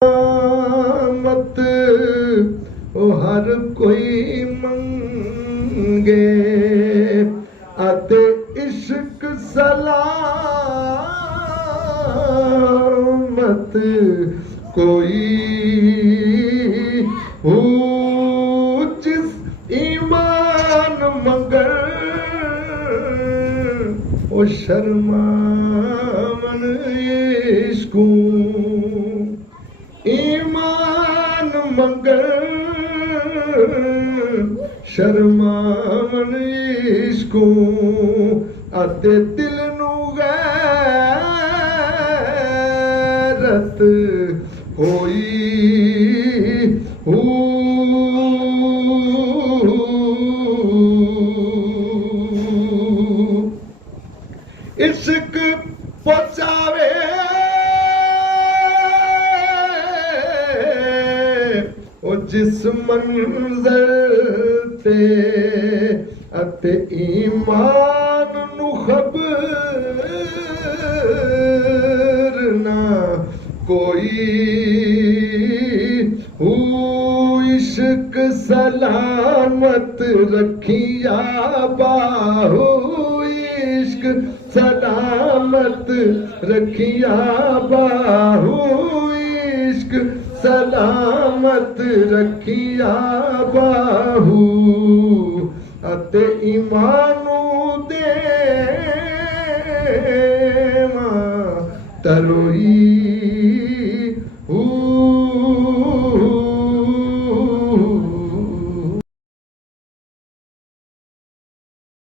مت او ہر کوئی منگے اتے عشق سلامت کوئی ہو جس ایمان مگر او شرماون عشقوں ایمان مگر شرماون عشقوں اتے دل نو غیرت ہوئی عشق پہنچاوے او جس منظر تے اتے ایمان نو خبر نہ کوئی عشق سلامت رکھیا باہو عشق سلامت رکھیا باہو عشق سلامت رکھیا باہو اتے ایمانو دے ماں تروئی